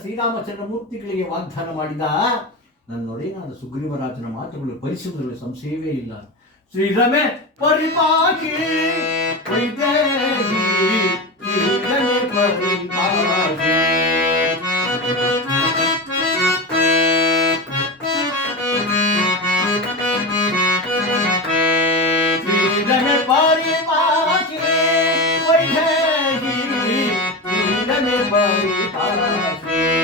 ಶ್ರೀರಾಮಚಂದ್ರ ಮೂರ್ತಿಗಳಿಗೆ ವಾಗ್ದಾನ ಮಾಡಿದ ನಾನು ಸುಗ್ರೀವರಾಜನ ಮಾತುಗಳು ಪರಿಶುದ್ಧಗಳು ಸಂಶಯವೇ ಇಲ್ಲ ಶ್ರೀರಮೆ ಪರಿಪಾಕಿ ಪರಿಪಾಕಿ. ಪರಿಪಾಕಿ.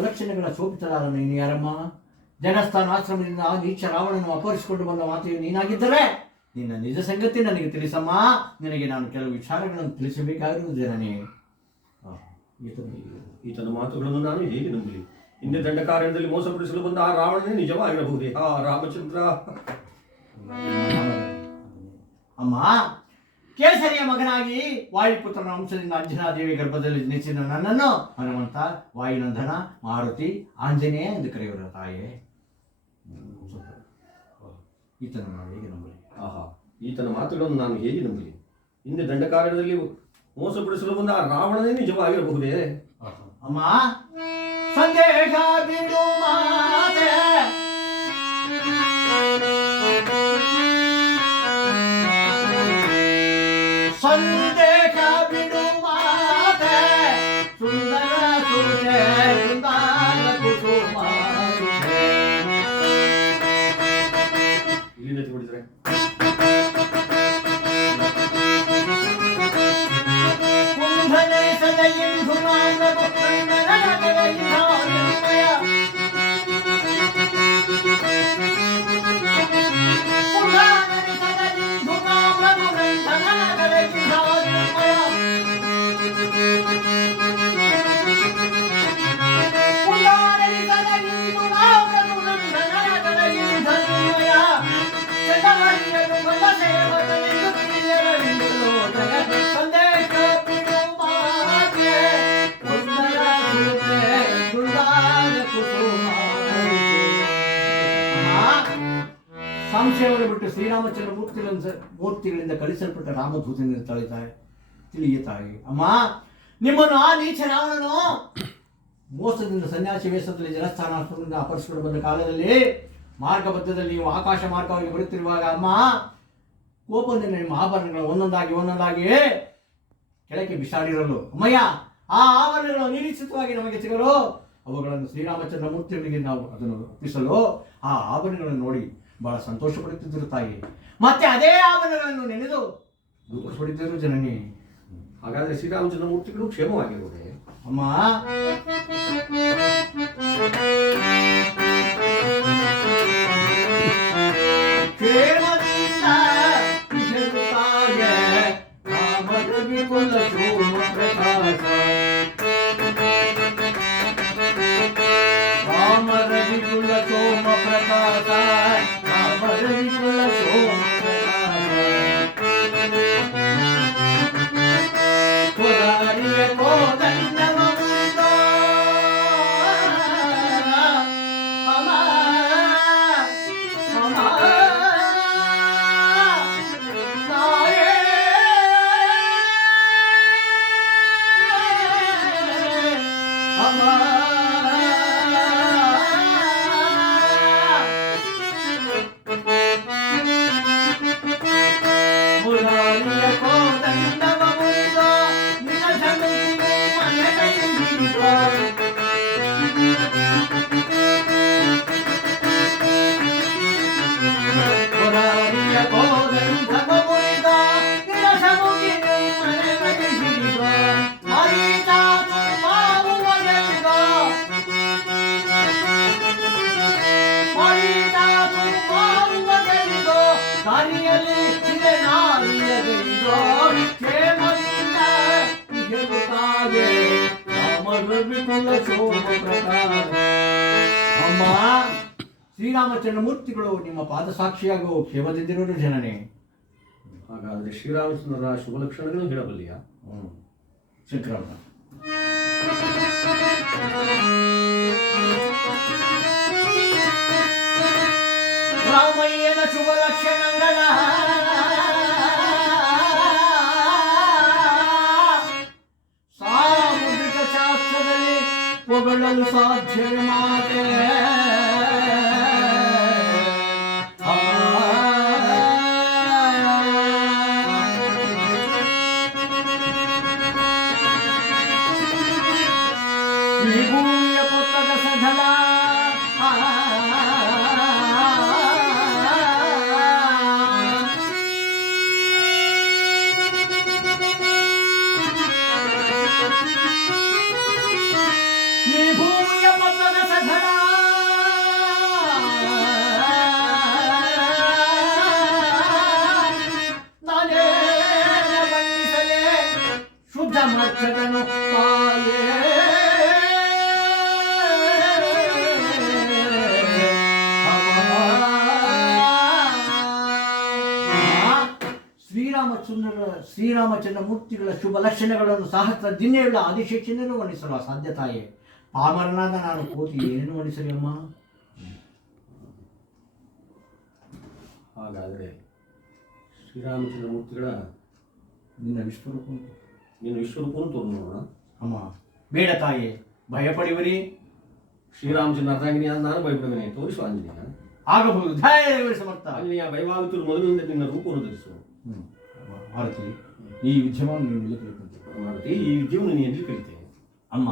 ಲಕ್ಷಣಗಳ ಶೋಭಿತರಾದ ನೀನು ಯಾರಮ್ಮ? ಜನಸ್ಥಾನ ಆಶ್ರಮದಿಂದ ಆ ನೀಚ ರಾವಣನು ಅಪಹರಿಸಿಕೊಂಡು ಬಂದ ಮಾತೆಯು ನೀನಾಗಿದ್ದರೆ ನಿನ್ನ ನಿಜ ಸಂಗತಿ ನನಗೆ ತಿಳಿಸಮ್ಮ. ನಿನಗೆ ನಾನು ಕೆಲವು ವಿಚಾರಗಳನ್ನು ತಿಳಿಸಬೇಕಾಗಿರುವುದು ನನಗೆ ಈತನು ಈತನ ಮಾತುಗಳನ್ನು ನಾನು ಹೇಗೆ ನಂಬಲಿ? ಹಿಂದೆ ದಂಡಕಾರ್ಯದಲ್ಲಿ ಮೋಸಪಡಿಸಲು ಬಂದ ಆ ರಾವಣನೇ ನಿಜವಾಗಿರಬಹುದೇ? ಆ ರಾಮಚಂದ್ರ. ಅಮ್ಮ ಕೇಸರಿಯ ಮಗನಾಗಿ ವಾಯುಪುತ್ರನ ಅಂಶದಿಂದ ಅಂಜನಾದೇವಿ ಗರ್ಭದಲ್ಲಿ ಜನಿಸಿದ ನನ್ನನ್ನು ಹನುಮಂತ ವಾಯುನಂದನ ಮಾರುತಿ ಆಂಜನೇಯ ಎಂದು ಕರೆಯುವ ತಾಯೇ. ಈತನ ಹೇಗೆ ನಂಬಲಿ? ಆಹಾ ಈತನ ಮಾತುಗಳನ್ನು ನಾನು ಹೇಗೆ ನಂಬಲಿ? ಹಿಂದೆ ದಂಡಕಾರ್ಯದಲ್ಲಿ ಮೋಸಪಡಿಸಲು ಬಂದ ಆ ರಾವಣನೇ ನಿಜವಾಗಿರಬಹುದೇ? ಅಮ್ಮ ಸಂದೇಶ ಬಿಡು. Oh, ಶ್ರೀರಾಮಚಂದ್ರ ಮೂರ್ತಿಗಳಿಂದ ಮೂರ್ತಿಗಳಿಂದ ಕಳಿಸಲ್ಪಟ್ಟ ರಾಮದೂತನಿಂದ ತಳಿತಾಳೆ ತಿಳಿಯುತ್ತಾಳೆ ಅಮ್ಮ, ನಿಮ್ಮನ್ನು ಆ ನೀಚ ರಾವಣನು ಮೋಸದಿಂದ ಸನ್ಯಾಸಿ ವೇಷದಲ್ಲಿ ಜಲಸ್ಥಾನ ಅಪರಿಸಿಕೊಂಡು ಬಂದ ಕಾಲದಲ್ಲಿ ಮಾರ್ಗಬದ್ಧದಲ್ಲಿ ನೀವು ಆಕಾಶ ಮಾರ್ಗವಾಗಿ ಬರುತ್ತಿರುವಾಗ ಅಮ್ಮ, ಕೋಪದಿಂದ ನಿಮ್ಮ ಆಭರಣಗಳು ಒಂದೊಂದಾಗಿ ಒಂದೊಂದಾಗಿ ಕೆಳಕ್ಕೆ ಬಿಸಾಡಿರಲು. ಅಮ್ಮಯ್ಯ, ಆ ಆಭರಣಗಳು ನಿರೀಕ್ಷಿತವಾಗಿ ನಮಗೆ ಸಿಗಲು ಅವುಗಳನ್ನು ಶ್ರೀರಾಮಚಂದ್ರ ಮೂರ್ತಿಗಳಿಗೆ ನಾವು ಅದನ್ನು ಒಪ್ಪಿಸಲು ಆ ಆಭರಣಗಳನ್ನು ನೋಡಿ ಬಹಳ ಸಂತೋಷ ಪಡುತ್ತಿದ್ದರು ತಾಯಿ. ಮತ್ತೆ ಅದೇ ಆಭರಣಗಳನ್ನು ನೆನೆದು ದುಃಖ ಪಡಿದ್ದರು ಜನನಿ. ಹಾಗಾದ್ರೆ ಶ್ರೀರಾಮಚಂದ್ರ ಮೂರ್ತಿಗಳು ಕ್ಷೇಮವಾಗಿರುವುದೇ? ಅಮ್ಮ. ಕ್ಷೇಮದಿಂದ ಕೃಷ್ಣ ರಾಮನ ಶ್ರೀರಾಮಚಂದ್ರ ಮೂರ್ತಿಗಳು ನಿಮ್ಮ ಪಾದ ಸಾಕ್ಷಿಯಾಗುವ ಕ್ಷೇಮದಿಂದಿರೋರು ಜನನೇ. ಹಾಗಾದ್ರೆ ಶ್ರೀರಾಮಚಂದ್ರರ ಶುಭ ಲಕ್ಷಣಗಳನ್ನು ಹೇಳಬಲ್ಲಿಯಾ? ಶಂಕರಮ್ಮ. ರಾಮಯ್ಯನ ಶುಭ ಲಕ್ಷಣಗಳ ಸಾಮುದ್ರಿಕ ಶಾಸ್ತ್ರದಲ್ಲಿ ಹೊಗಳಲು ಸಾಧ್ಯವೇ ಶ್ರೀರಾಮಚಂದ್ರ ಮೂರ್ತಿಗಳ ಶುಭ ಲಕ್ಷಣಗಳನ್ನು ಸಹಸ್ರ ದಿನ್ನೆಯುಳ್ಳ ಆದಿಶೇಷನನ್ನು ವರ್ಣಿಸಲು ಅಸಾಧ್ಯ ತಾಯೇ. ಪಾಮರನಾದ ನಾನು ಕೋತಿ ಏನು ವರ್ಣಿಸಲಿ ಅಮ್ಮ? ಹಾಗಾದರೆ ಶ್ರೀರಾಮಚಂದ್ರ ಮೂರ್ತಿಗಳ ನಿನ್ನ ವಿಶ್ವರೂಪ ನಿನ್ನ ವಿಶ್ವರೂಪವನ್ನು ತೋರು ನೋಡೋಣ. ಅಮ್ಮ ಬೇಡ ತಾಯೇ ಭಯಪಡಿವರಿ. ಶ್ರೀರಾಮಚಂದ್ರ ಅರ್ಧಾಂಗಿನಿ ನಾನು ಭಯಪಡುತ್ತೇನೆ ತೋರಿಸು ಆಂಜನೇಯ. ಆಗಬಹುದು ಧೈರ್ಯ ಸಮರ್ಥ ಆಂಜನೇಯ ಭಯವಾಗುತ್ತಿರುವ ಮೊದಲಿನಿಂದ ನಿನ್ನ ರೂಪವನ್ನು ಧರಿಸು. ಭಾರತಿ ಈ ವಿದ್ಯಮಾನ ನೀವು ನಿಲ್ಲಿಸಬೇಕಂತ ಮಾರುತಿ ಈ ವಿದ್ಯೆಯನ್ನು ನೀನು ಎಲ್ಲಿ ಕಲಿತೆ ಅಮ್ಮ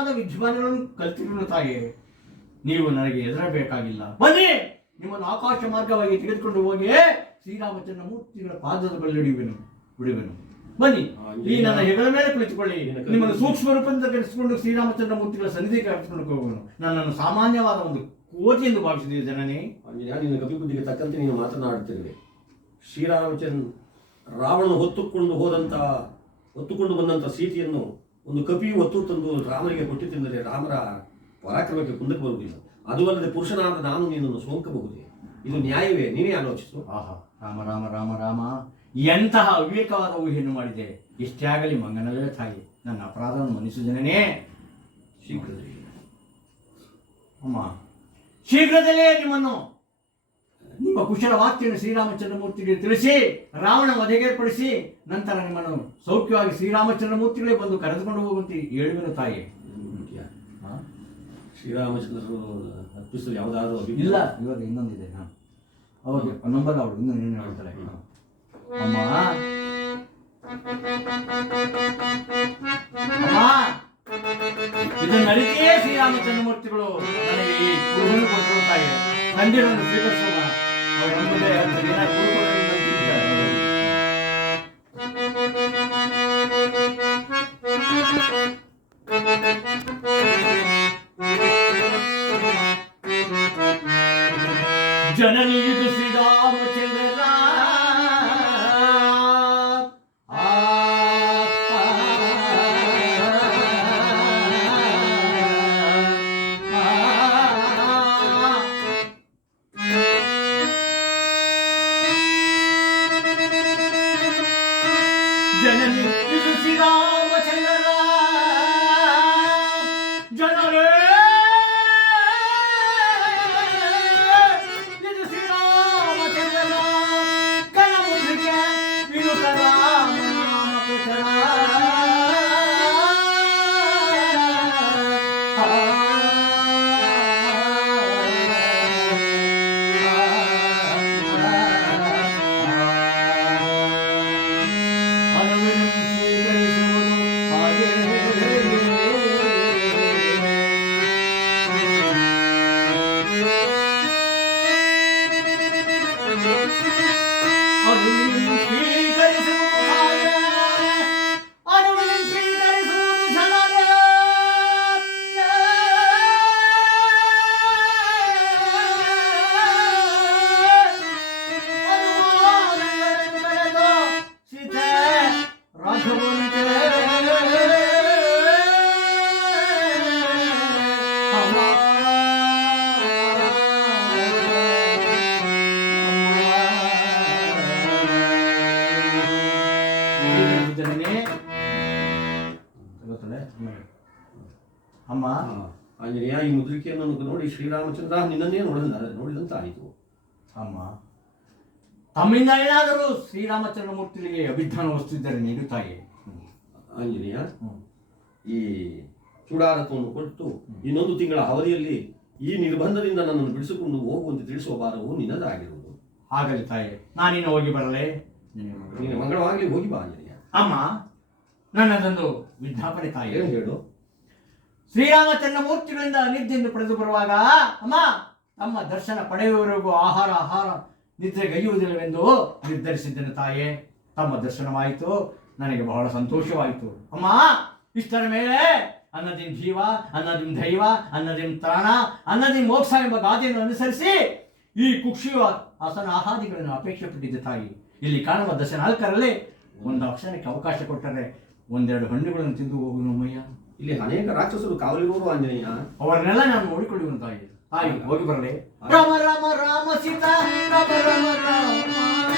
ಈ ಘನತರವಾದ ವಿದ್ಯಮಾನಗಳನ್ನು ತಾಯಿ ನೀವು ನನಗೆ ಹೆದರಬೇಕಾಗಿಲ್ಲ. ಬನ್ನಿ ನಿಮ್ಮನ್ನು ಆಕಾಶ ಮಾರ್ಗವಾಗಿ ತೆಗೆದುಕೊಂಡು ಹೋಗಿ ಶ್ರೀರಾಮಚಂದ್ರ ಮೂರ್ತಿಗಳ ಪಾದದ ಹಿಡಿಯುವೆನು ಬಿಡುವೆನು. ಬನ್ನಿ ಈ ನನ್ನ ಹೆಗಲ ಮೇಲೆ ಕುಳಿತುಕೊಳ್ಳಿ. ನಿಮ್ಮನ್ನು ಸೂಕ್ಷ್ಮ ರೂಪದಿಂದ ಕರೆಸಿಕೊಂಡು ಶ್ರೀರಾಮಚಂದ್ರ ಮೂರ್ತಿಗಳ ಸನ್ನಿಧಿ ಕರೆಸಿಕೊಂಡು ಹೋಗುವನು. ನನ್ನನ್ನು ಸಾಮಾನ್ಯವಾದ ಒಂದು ಕೋಟಿ ಎಂದು ಭಾವಿಸಿದೆ ಜನನೇ. ನಿನ್ನ ಗತಿಬುದ್ಧಿಗೆ ತಕ್ಕಂತೆ ನೀನು ಮಾತನಾಡುತ್ತಿರುವೆ. ಶ್ರೀರಾಮಚಂದ್ರ ರಾವಣನು ಹೊತ್ತುಕೊಂಡು ಹೋದಂತಹ ಹೊತ್ತುಕೊಂಡು ಬಂದಂತಹ ಸೀತೆಯನ್ನು ಒಂದು ಕಪಿ ಒತ್ತು ತಂದು ರಾಮನಿಗೆ ತಿಂದರೆ ರಾಮರ ಪರಾಕ್ರಮಕ್ಕೆ ಕುಂದಕ್ಕೆ ಬರುವುದಿಲ್ಲ. ಅದು ಅಲ್ಲದೆ ಪುರುಷನಾದ ನಾನು ನಿನ್ನನ್ನು ಸೋಂಕಬಹುದೇ? ಇದು ನ್ಯಾಯವೇ? ನೀನೇ ಆಲೋಚಿಸು. ಆಹಾ, ರಾಮ ರಾಮ ರಾಮ ರಾಮ. ಎಂತಹ ಅವಿವೇಕವಾದ ಊಹೆಯನ್ನು ಮಾಡಿದೆ? ಎಷ್ಟೇ ಆಗಲಿ, ಮಂಗನವೇ ತಾಯಿ. ನನ್ನ ಅಪರಾಧವನ್ನು ಮನ್ನಿಸು ಜನನೇ. ಶೀಘ್ರದಲ್ಲಿ ಅಮ್ಮ ಶೀಘ್ರದಲ್ಲೇ ನಿಮ್ಮನ್ನು ನಿಮ್ಮ ಕುಶಲ ವಾಕ್ಯವನ್ನು ಶ್ರೀರಾಮಚಂದ್ರ ಮೂರ್ತಿಗೆ ತಿಳಿಸಿ ರಾವಣ ವಧೆಗೇರ್ಪಡಿಸಿ ನಂತರ ನಿಮ್ಮನ್ನು ಸೌಖ್ಯವಾಗಿ ಶ್ರೀರಾಮಚಂದ್ರ ಮೂರ್ತಿಗಳೇ ಬಂದು ಕರೆದುಕೊಂಡು ಹೋಗುವಂತೆ ಹೇಳುವೆನು ತಾಯಿ? ಶ್ರೀರಾಮಚಂದ್ರರು ಅರ್ಪಿಸಲು ಯಾವುದಾದ್ರೂ? ಇಲ್ಲ ಇವಾಗ ಇನ್ನೊಂದಿದೆ ಹಾ ಅವ್ರಿಗೆ ನಂಬರ್ ಅವಳು ಇನ್ನೊಂದು ಹೇಳ್ತಾರೆ ಅಮ್ಮ ಜನನಿ ಇದು ಶ್ರೀರಾಮಚಂದ್ರ ಆ, ಶ್ರೀರಾಮಚಂದ್ರ ನಿನ್ನನ್ನೇ ನೋಡಿದ ನೋಡಿದಂತ ಆಯಿತು. ಅಮ್ಮ. ತಮ್ಮಿಂದ ಏನಾದರೂ ಶ್ರೀರಾಮಚಂದ್ರ ಮೂರ್ತಿಗೆ ಅಭಿಧಾನ ವಸ್ತಿದ್ದರೆ ನೀನು ತಾಯಿ. ಆಂಜನೇಯ. ಈ ಚೂಡಾರತ್ವವನ್ನು ಕೊಟ್ಟು ಇನ್ನೊಂದು ತಿಂಗಳ ಅವಧಿಯಲ್ಲಿ ಈ ನಿರ್ಬಂಧದಿಂದ ನನ್ನನ್ನು ಬಿಡಿಸಿಕೊಂಡು ಹೋಗುವಂತೆ ತಿಳಿಸುವ ಭಾರವು ನಿನ್ನದಾಗಿರುವುದು. ಆಗಲಿ ತಾಯಿ ನಾನೀನ ಹೋಗಿ ಬರಲೇ? ಮಂಗಳವಾಗಲಿ. ಹೋಗಿ ಬಾ ಅಂಜನೇಯ ಅಮ್ಮ ನನ್ನದೊಂದು ವಿಜ್ಞಾಪನೆ ತಾಯಿ. ಏನು ಹೇಳು? ಶ್ರೀರಾಮಚಂದ್ರ ಮೂರ್ತಿಗಳಿಂದ ನಿದ್ದೆಯಿಂದ ಪಡೆದು ಬರುವಾಗ, ಅಮ್ಮ ತಮ್ಮ ದರ್ಶನ ಪಡೆಯುವವರೆಗೂ ಆಹಾರ ಆಹಾರ ನಿದ್ರೆಗೈಯುವುದಿಲ್ಲವೆಂದು ನಿರ್ಧರಿಸಿದ್ದೇನೆ ತಾಯೇ. ತಮ್ಮ ದರ್ಶನವಾಯಿತು. ನನಗೆ ಬಹಳ ಸಂತೋಷವಾಯಿತು. ಅಮ್ಮ, ಇಷ್ಟರ ಮೇಲೆ ಅನ್ನದಿನ್ ಜೀವ, ಅನ್ನದಿನ್ ದೈವ, ಅನ್ನದಿನ್ ಪ್ರಾಣ, ಅನ್ನದಿನ್ ಮೋಕ್ಷ ಎಂಬ ಗಾದೆಯನ್ನು ಅನುಸರಿಸಿ ಈ ಕುಕ್ಷಿಯ ಆಸನ ಆಹಾದಿಗಳನ್ನು ಅಪೇಕ್ಷೆ ಪಟ್ಟಿದ್ದೆ ತಾಯಿ. ಇಲ್ಲಿ ಕಾಣುವ ದಶ ನಾಲ್ಕರಲ್ಲಿ ಒಂದು ಅಕ್ಷರಕ್ಕೆ ಅವಕಾಶ ಕೊಟ್ಟರೆ ಒಂದೆರಡು ಹಣ್ಣುಗಳನ್ನು ತಿಂದು ಹೋಗು ನಮ್ಮಯ್ಯ ಇಲ್ಲಿ ಅನೇಕ ರಾಕ್ಷಸರು ಕಾವಲಿರುವರು ಆಂಜನೇಯ. ಅವರನ್ನೆಲ್ಲ ನಾನು ನೋಡಿಕೊಳ್ಳುವಂತಾಗಿದೆ. ಹಾಗೆ ತಾಯಿ ಹೋಗಿ ಬರಲಿ. ರಾಮ ರಾಮ ರಾಮ ಸೀತಾ ರಾಮ ರಾಮ ರಾಮ.